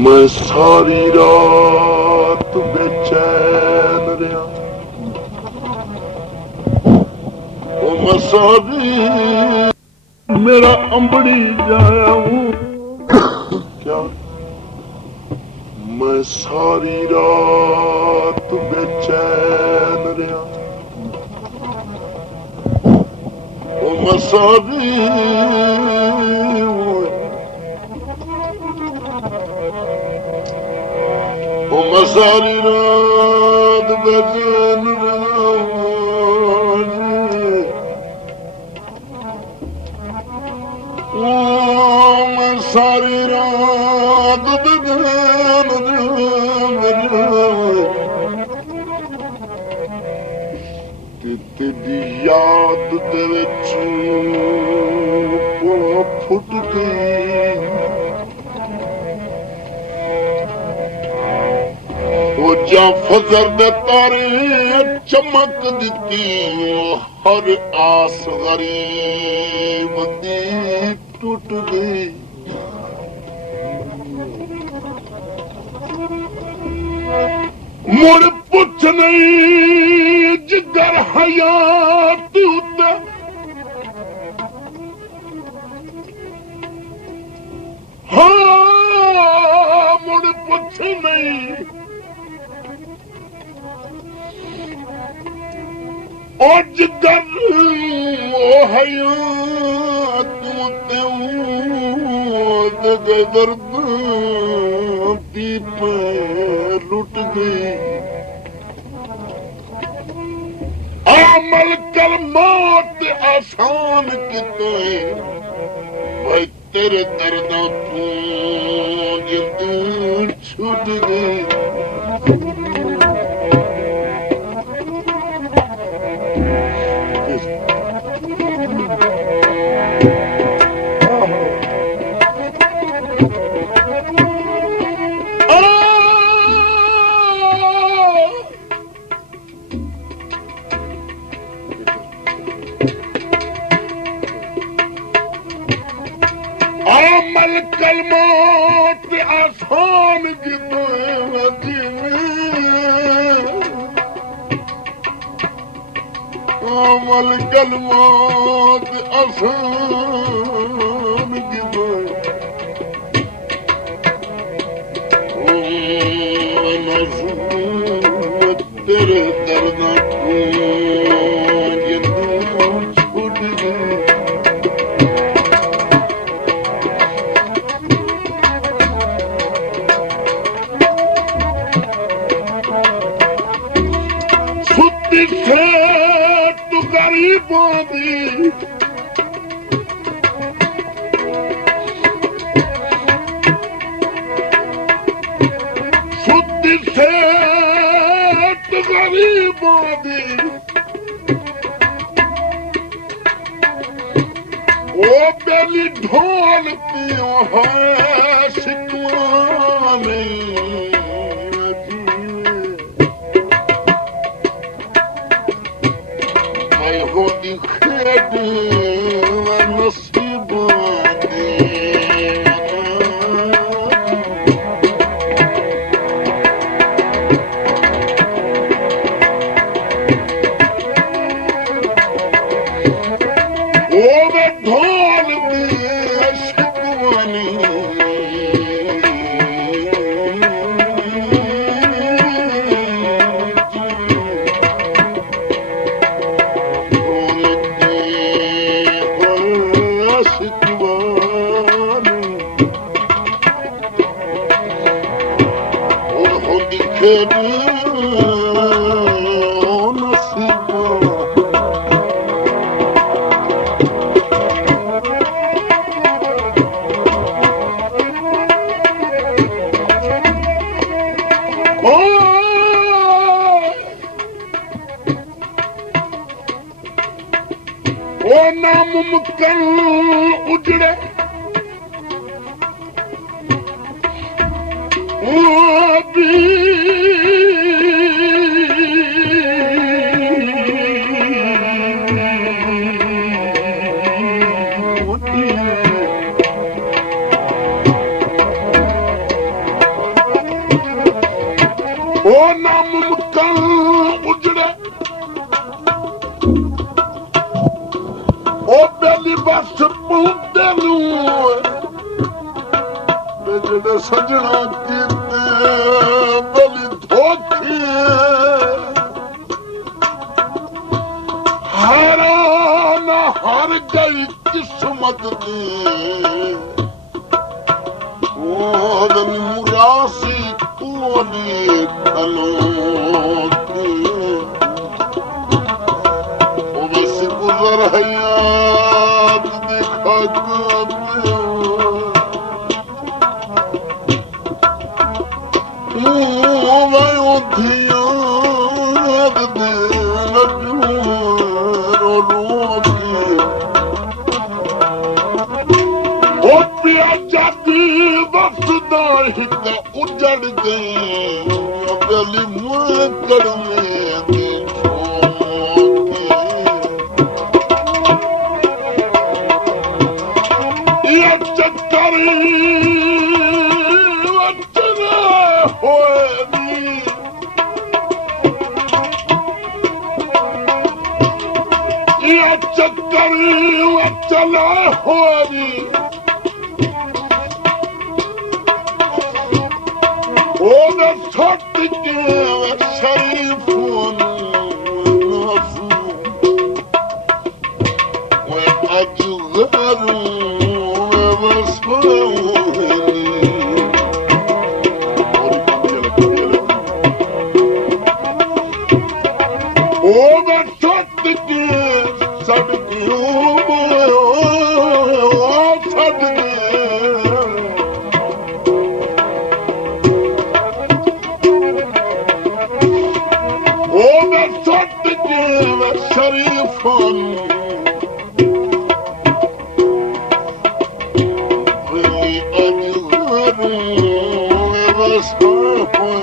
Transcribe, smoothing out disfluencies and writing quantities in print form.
मैं सारी रात बेचैन रहा, ओ मैं सारी मेरा अंबड़ी जाऊं क्या। मैं सारी रात बेचैन रहा, ओ मैं सारी मैं सारी रात बेचैन रहा, मैं सारी रात बेचैन रहा, तेरी याद दे विच फुट गई, जा फजर दे तारे चमक दिती, हर आस गरीब दी टूट गई। मुड़ पुछ नहीं जिगर हयात उत्ते, हाँ मुड़ पुछ नहीं और जिगर वो हयात उत्ते दर्द दी पे लुट गई। अमल कर मौत आसान किते, भाई तेरे दर्दा तू जिंद छूट गई। अमल कलमों आसान अमल कलमों आसान तेरे दर्द छूट गए। तू गरीबों दी सुद्दी से तू गरीबों दी, वो बेली ढोलती है शिकवा नहीं। होती खेद नसीबों वो ढोल में शिकवानी नामुमकिन उजड़े वो भी ਉਹ ਨਾ ਮੁਮਕਨ ਉਜੜੇ ਉਹ ਬੇਲੀ ਬਸ ਪੁੰਦੇ ਨੂੰ ਤੇ ਜਿਹੜੇ ਸਜਣਾ ਕੀਤੇ ਬਲੀ ਧੋਖੀ ਹਰਾਨਾ ਹਰ ਗਈ ਕਿਸਮਤ ਦੀ ਉਹਦਨ ਮੁਰਾਸੀ ਕੋਲੀ ਖਲੋਤੀ ਉਹ ਬਸ ਗੁਜ਼ਰ ਹਯਾਤ ਦੀ ਖਾਕ ਮੈਂ ਉਧਿਆਂ ਦੇ उजड़ गई बली मुकड़ में ये चक्कर वचना होनी ये चक्कर वचना होनी Ona tatlı şerifun nafu ve acılarım ve vasfahuni Ona tatlı sabıkıyım o tatlı شريفا واللي أجهر وبصحه